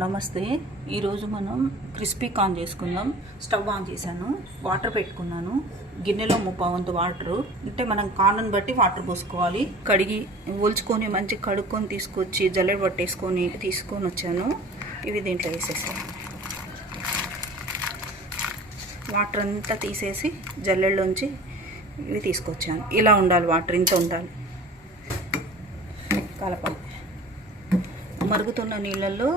నమస్తే. ఈరోజు మనం క్రిస్పీ కార్న్ చేసుకుందాం. స్టవ్ ఆన్ చేశాను, వాటర్ పెట్టుకున్నాను. గిన్నెలో 3/4 వంతు వాటరు, అంటే మనం కార్న్ బట్టి వాటర్ పోసుకోవాలి. కడిగి ఒలుచుకొని మంచిగా కడుక్కొని తీసుకొచ్చి జల్లెడ పట్టేసుకొని తీసుకొని వచ్చాను. ఇవి దీంట్లో వేసేసాను. వాటర్ అంతా తీసేసి జల్లెడలోంచి ఇవి తీసుకొచ్చాను. ఇలా ఉండాలి వాటర్, ఇంత ఉండాలి. కలపాలి. మరుగుతున్న నీళ్ళల్లో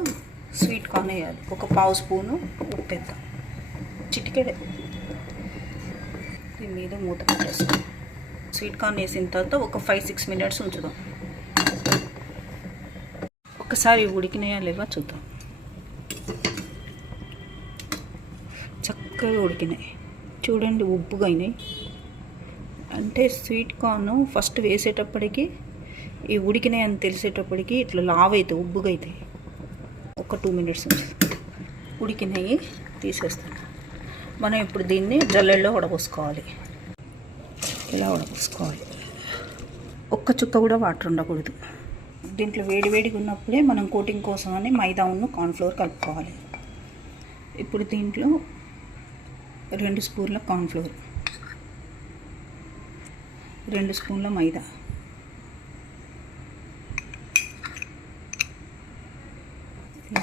స్వీట్ కార్న్ వేయాలి. ఒక 1/2 స్పూను ఉప్పు వేద్దాం, చిటికెడే. దీని మీద మూత పెట్టేస్తాం. స్వీట్ కార్న్ వేసిన తర్వాత ఒక 5-6 మినిట్స్ ఉంచుదాం. ఒకసారి ఉడికినాయా లేవా చూద్దాం. చక్కగా ఉడికినాయి చూడండి, ఉప్పుగా అయినాయి. అంటే స్వీట్ కార్న్ ఫస్ట్ వేసేటప్పటికి ఈ ఉడికినాయి అని తెలిసేటప్పటికి ఇట్లా లావ్ అవుతాయి, ఉబ్బుగా అవుతాయి. ఒక 2 మినిట్స్ ఉడికినాయి, తీసేస్తాను. మనం ఇప్పుడు దీన్ని జల్లెడలో వడపోసుకోవాలి. ఇలా వడపోసుకోవాలి. ఒక్క చుక్క కూడా వాటర్ ఉండకూడదు. దీంట్లో వేడివేడిగా ఉన్నప్పుడే మనం కోటింగ్ కోసం అని మైదా ఉన్న కార్న్ఫ్లోర్ కలుపుకోవాలి. ఇప్పుడు దీంట్లో 2 స్పూన్ల కార్న్ఫ్లోర్, 2 స్పూన్ల మైదా,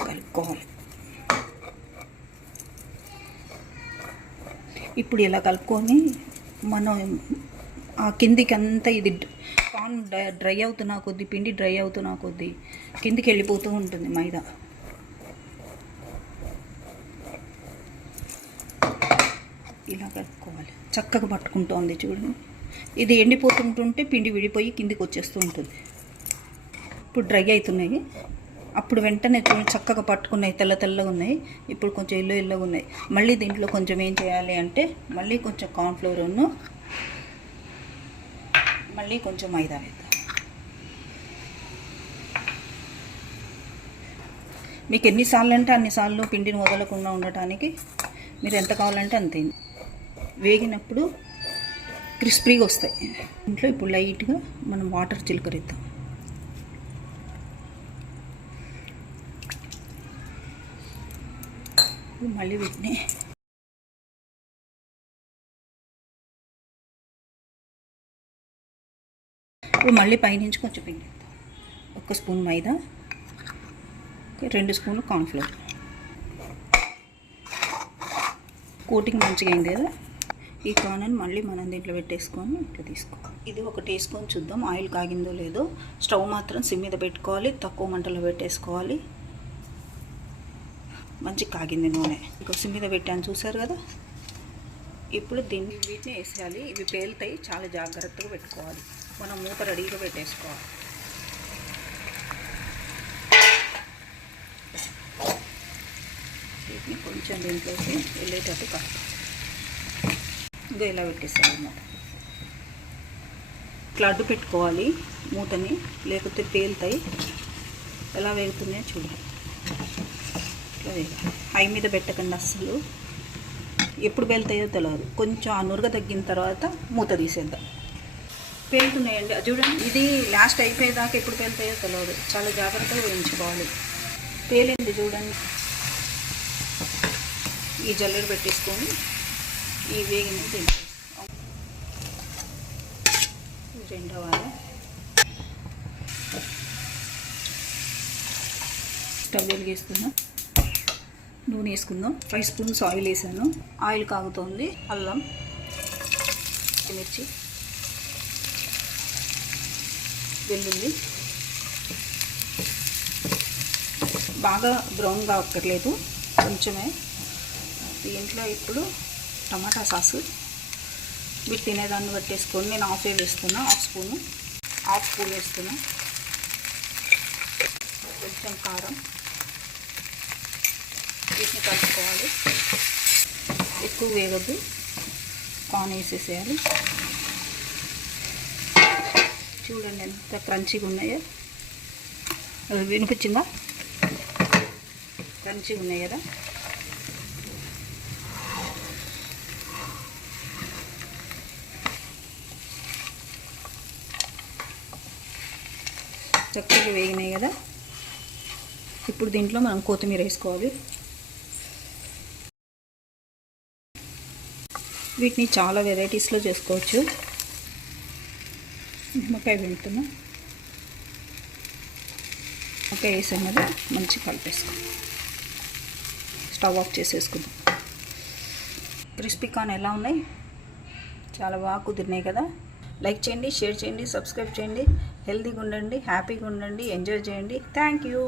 కలుపుకోవాలి. ఇప్పుడు ఇలా కలుపుకొని మనం ఆ కిందికి అంతా ఇది కార్న్ డ్రై అవుతున్నా కొద్దీ, పిండి డ్రై అవుతున్నా కొద్దీ కిందికి వెళ్ళిపోతూ ఉంటుంది మైదా. ఇలా కలుపుకోవాలి. చక్కగా పట్టుకుంటుంది చూడండి. ఇది ఎండిపోతుంటుంటే పిండి విడిపోయి కిందికి వచ్చేస్తూ ఉంటుంది. ఇప్పుడు డ్రై అవుతున్నాయి. అప్పుడు వెంటనే చక్కగా పట్టుకున్నాయి, తెల్ల తెల్లగా ఉన్నాయి. ఇప్పుడు కొంచెం ఎల్లోగా ఉన్నాయి. మళ్ళీ దీంట్లో కొంచెం ఏం చేయాలి అంటే మళ్ళీ కొంచెం కార్న్ఫ్లోర్ను, మళ్ళీ కొంచెం మైదా వేద్దాం. మీకు ఎన్నిసార్లు అంటే అన్నిసార్లు పిండిని వదలకుండా ఉండటానికి మీరు ఎంత కావాలంటే అంతే. వేగినప్పుడు క్రిస్పీగా వస్తాయి. ఇంట్లో ఇప్పుడు లైట్గా మనం వాటర్ చిలకరిద్దాం. మళ్ళీ వీటిని మళ్ళీ పైనుంచి కొంచెం పిండి, 1 స్పూన్ మైదా, 2 స్పూన్లు కార్న్ఫ్లోర్. కోటింగ్ మంచిగా అయింది కదా. ఈ కార్న్ మళ్ళీ మనం దీంట్లో పెట్టేసుకొని ఇట్లా తీసుకోవాలి. ఇది ఒకటి వేసుకొని చూద్దాం ఆయిల్ కాగిందో లేదో. స్టవ్ మాత్రం సిమ్ మీద పెట్టుకోవాలి, తక్కువ మంటలో పెట్టేసుకోవాలి. మంచిగా కాగింది నూనె. ఇంకో సిమ్ మీద పెట్టాను చూసారు కదా. ఇప్పుడు వీటిని వేసేయాలి. ఇవి పేలుతాయి, చాలా జాగ్రత్తగా పెట్టుకోవాలి. మనం మూత రెడీగా పెట్టేసుకోవాలి. వీటిని కొంచెం దీంట్లోకి వెళ్ళేటట్టు కలుపు. ఇంకా ఇలా పెట్టేసేయాలి మూత. ఇట్లా అడ్డు పెట్టుకోవాలి మూతని, లేకపోతే పేలుతాయి. ఎలా వేగుతున్నాయో చూడాలి. హై మీద పెట్టకండి అస్సలు, ఎప్పుడు పేలుతాయో తెలియదు. కొంచెం ఆ నురగ తగ్గిన తర్వాత మూత తీసేద్దాం. పేలుతున్నాయండి, అది చూడండి. ఇది లాస్ట్ అయిపోయేదాకా ఎప్పుడు పేలుతాయో తెలియదు, చాలా జాగ్రత్తగా వేయించుకోవాలి. పేలింది చూడండి. ఈ జల్లెడ పెట్టేసుకొని ఈ వేగిన తింటాం. రెండవ స్టవ్ వెలిగిస్తున్నా. నూనె వేసుకుందాం. 5 స్పూన్స్ ఆయిల్ వేసాను. ఆయిల్ కాగుతోంది. అల్లం, మిర్చి, వెల్లుల్లి బాగా బ్రౌన్గా అక్కర్లేదు, కొంచెమే. దీంట్లో ఇప్పుడు టమాటా సాసు, మీరు తినేదాన్ని పట్టేసుకొని నేను హాఫ్ వేస్తున్నా. హాఫ్ స్పూన్ వేస్తున్నా. కొంచెం కారం, వీటిని కలుపుకోవాలి. ఎక్కువ వేగద్దు, కార్న్ వేసేసేయాలి. చూడండి ఎంత క్రంచీగా ఉన్నాయో. వినిపించిందా? క్రంచీగా ఉన్నాయి కదా. చక్కగా వేగినాయి కదా. ఇప్పుడు దీంట్లో మనం కొత్తిమీర వేసుకోవాలి. వీటిని చాలా వెరైటీస్లో చేసుకోవచ్చు. నిమ్మకాయ పిండుతున్నా. నిమ్మకాయ వేసాం కదా, మంచిగా కలిపేసుకోండి. స్టవ్ ఆఫ్ చేసేసుకుందాం. క్రిస్పీ కార్న్ ఎలా ఉన్నాయి? చాలా బాగా కుదిరినాయి కదా. లైక్ చేయండి, షేర్ చేయండి, సబ్స్క్రైబ్ చేయండి. హెల్తీగా ఉండండి, హ్యాపీగా ఉండండి, ఎంజాయ్ చేయండి. Thank you.